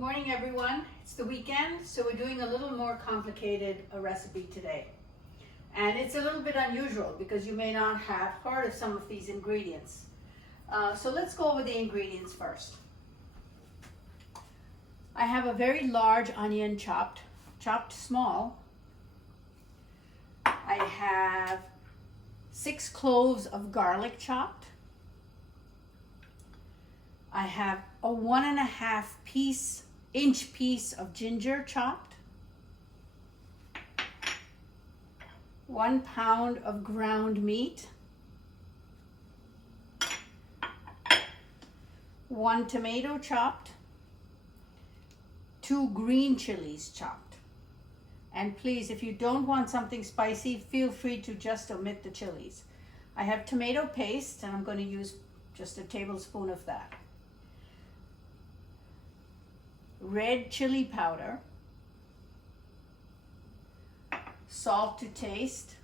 morning, everyone. It's the weekend, so we're doing a little more complicated recipe today. And it's a little bit unusual because you may not have heard of some of these ingredients. So let's go over the ingredients first. I have a very large onion chopped small. I have 6 cloves of garlic chopped. I have a 1.5 inch piece of ginger chopped, 1 pound of ground meat, 1 tomato chopped, 2 green chilies chopped. And please, if you don't want something spicy, feel free to just omit the chilies. I have tomato paste, and I'm going to use just a tablespoon of that. Red chili powder, salt to taste,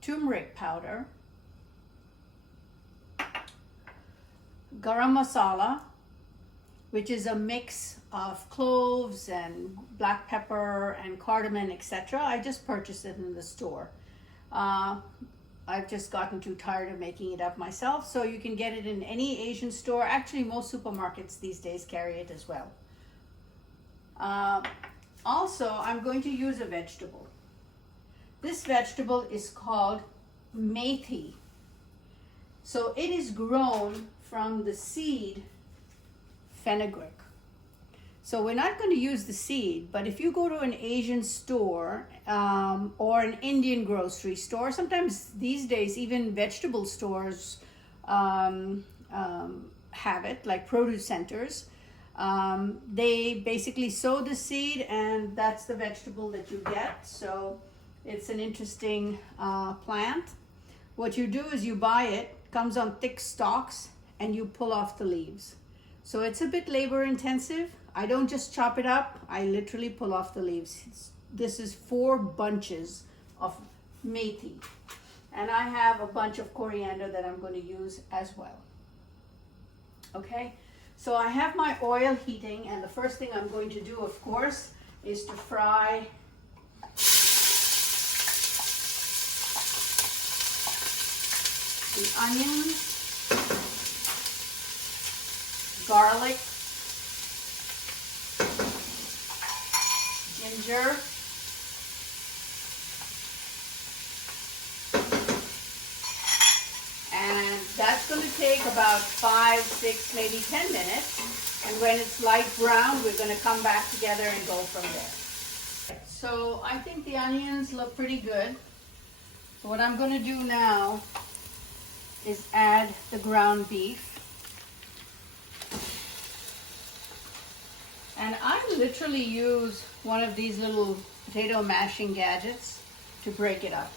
turmeric powder, garam masala, which is a mix of cloves and black pepper and cardamom, etc. I just purchased it in the store. I've just gotten too tired of making it up myself, so you can get it in any Asian store. Actually, most supermarkets these days carry it as well. Also, I'm going to use a vegetable. This vegetable is called Methi. So it is grown from the seed fenugreek. So we're not going to use the seed, but if you go to an Asian store or an Indian grocery store, sometimes these days even vegetable stores have it, like produce centers. They basically sow the seed, and that's the vegetable that you get. So it's an interesting plant. What you do is you buy it, comes on thick stalks, and you pull off the leaves. So it's a bit labor intensive. I don't just chop it up, I literally pull off the leaves. This is 4 bunches of methi. And I have a bunch of coriander that I'm going to use as well. Okay, so I have my oil heating, and the first thing I'm going to do, of course, is to fry the onions, garlic, ginger, and that's going to take about 5, 6, maybe 10 minutes. And when it's light brown, we're going to come back together and go from there. So I think the onions look pretty good. So what I'm going to do now is add the ground beef. And I literally use one of these little potato mashing gadgets to break it up.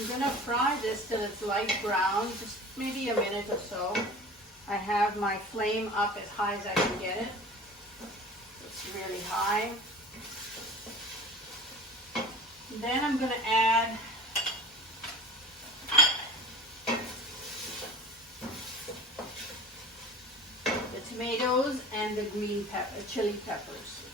I'm going to fry this till it's light brown, just maybe a minute or so. I have my flame up as high as I can get it. It's really high. Then I'm going to add the tomatoes and the green chili peppers.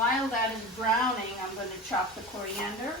while that is browning, I'm going to chop the coriander.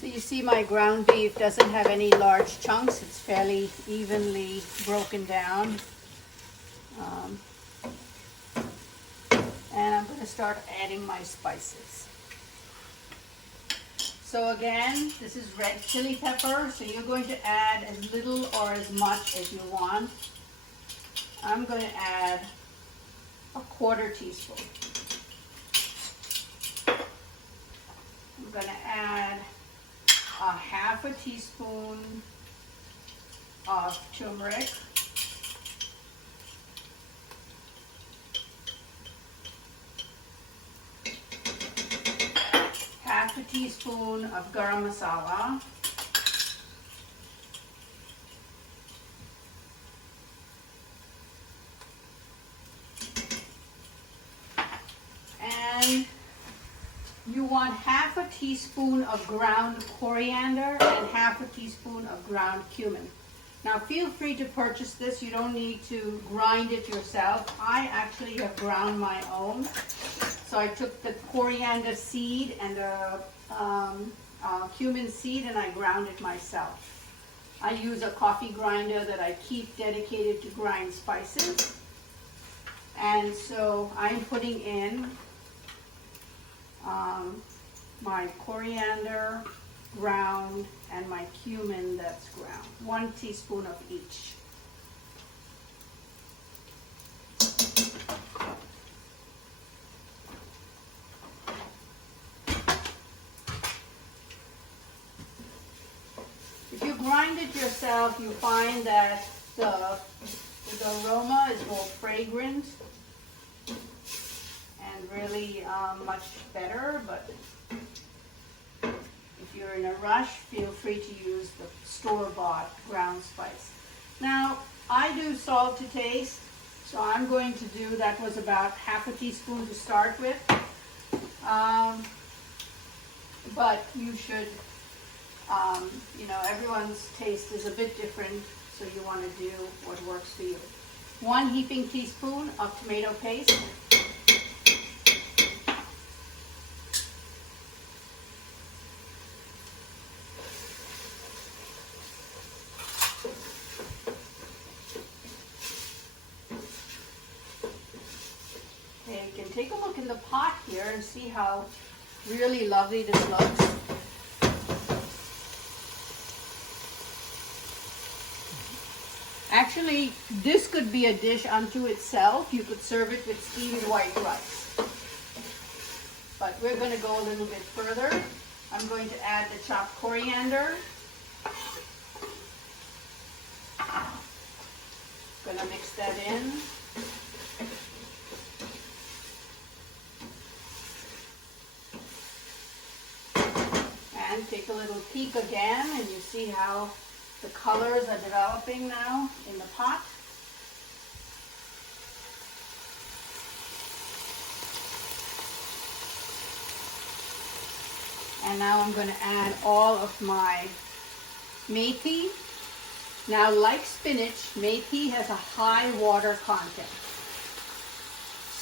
So you see my ground beef doesn't have any large chunks. It's fairly evenly broken down. And I'm going to start adding my spices. So again, this is red chili pepper. So you're going to add as little or as much as you want. I'm going to add a 1/4 teaspoon. I'm going to add a 1/2 teaspoon of turmeric. Half a teaspoon of garam masala. And you want 1/2 teaspoon of ground coriander and 1/2 teaspoon of ground cumin. Now feel free to purchase this. You don't need to grind it yourself. I actually have ground my own. So I took the coriander seed and the cumin seed and I ground it myself. I use a coffee grinder that I keep dedicated to grind spices. And so I'm putting in my coriander ground and my cumin that's ground. 1 teaspoon of each. If you grind it yourself, you find that the aroma is more fragrant and really much better, but if you're in a rush, feel free to use the store-bought ground spice. Now, I do salt to taste, so I'm going to do, that was about 1/2 teaspoon to start with, but you should, everyone's taste is a bit different, so you want to do what works for you. 1 heaping teaspoon of tomato paste. Okay, you can take a look in the pot here and see how really lovely this looks. Actually, this could be a dish unto itself. You could serve it with steamed white rice. But we're going to go a little bit further. I'm going to add the chopped coriander. Going to mix that in. And take a little peek again, and you see how the colors are developing now in the pot. And now I'm going to add all of my methi. Now, like spinach, methi has a high water content.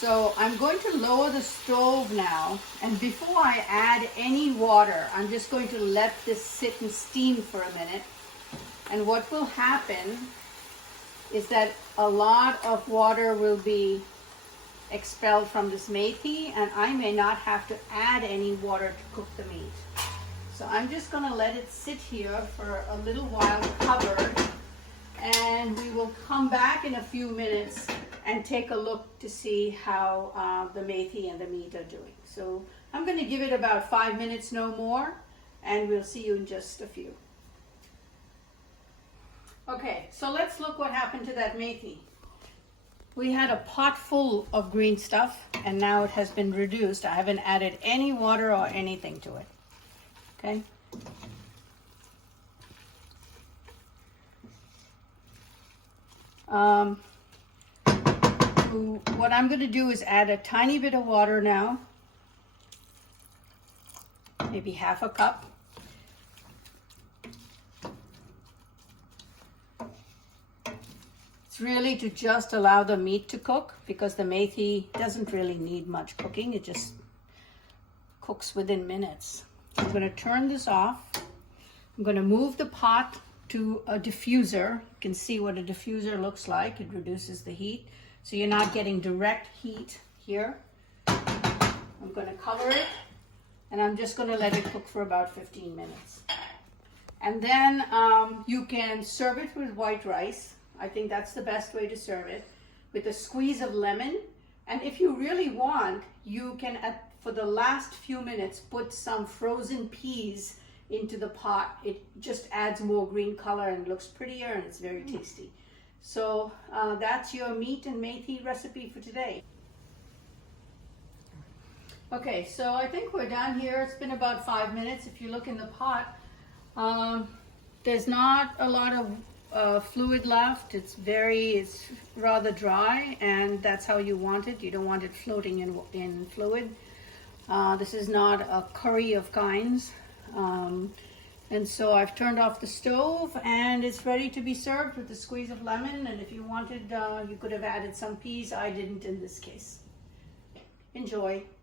So I'm going to lower the stove now, and before I add any water, I'm just going to let this sit and steam for a minute. And what will happen is that a lot of water will be expelled from this methi, and I may not have to add any water to cook the meat. So I'm just going to let it sit here for a little while covered, and we will come back in a few minutes and take a look to see how the methi and the meat are doing. So I'm going to give it about 5 minutes, no more, and we'll see you in just a few. Okay, so let's look what happened to that methi. We had a pot full of green stuff, and now it has been reduced. I haven't added any water or anything to it. Okay. What I'm going to do is add a tiny bit of water now, maybe half a cup. It's really to just allow the meat to cook, because the methi doesn't really need much cooking. It just cooks within minutes. I'm going to turn this off. I'm going to move the pot to a diffuser. You can see what a diffuser looks like. It reduces the heat, so you're not getting direct heat here. I'm going to cover it, and I'm just going to let it cook for about 15 minutes. And then you can serve it with white rice. I think that's the best way to serve it, with a squeeze of lemon. And if you really want, you can, for the last few minutes, put some frozen peas into the pot. It just adds more green color and looks prettier, and it's very tasty. So that's your meat and methi recipe for today. Okay, so I think we're done here. It's been about 5 minutes. If you look in the pot, there's not a lot of fluid left. It's rather dry, and that's how you want it. You don't want it floating in fluid. This is not a curry of kinds. And so I've turned off the stove, and it's ready to be served with a squeeze of lemon. And if you wanted, you could have added some peas. I didn't in this case. Enjoy.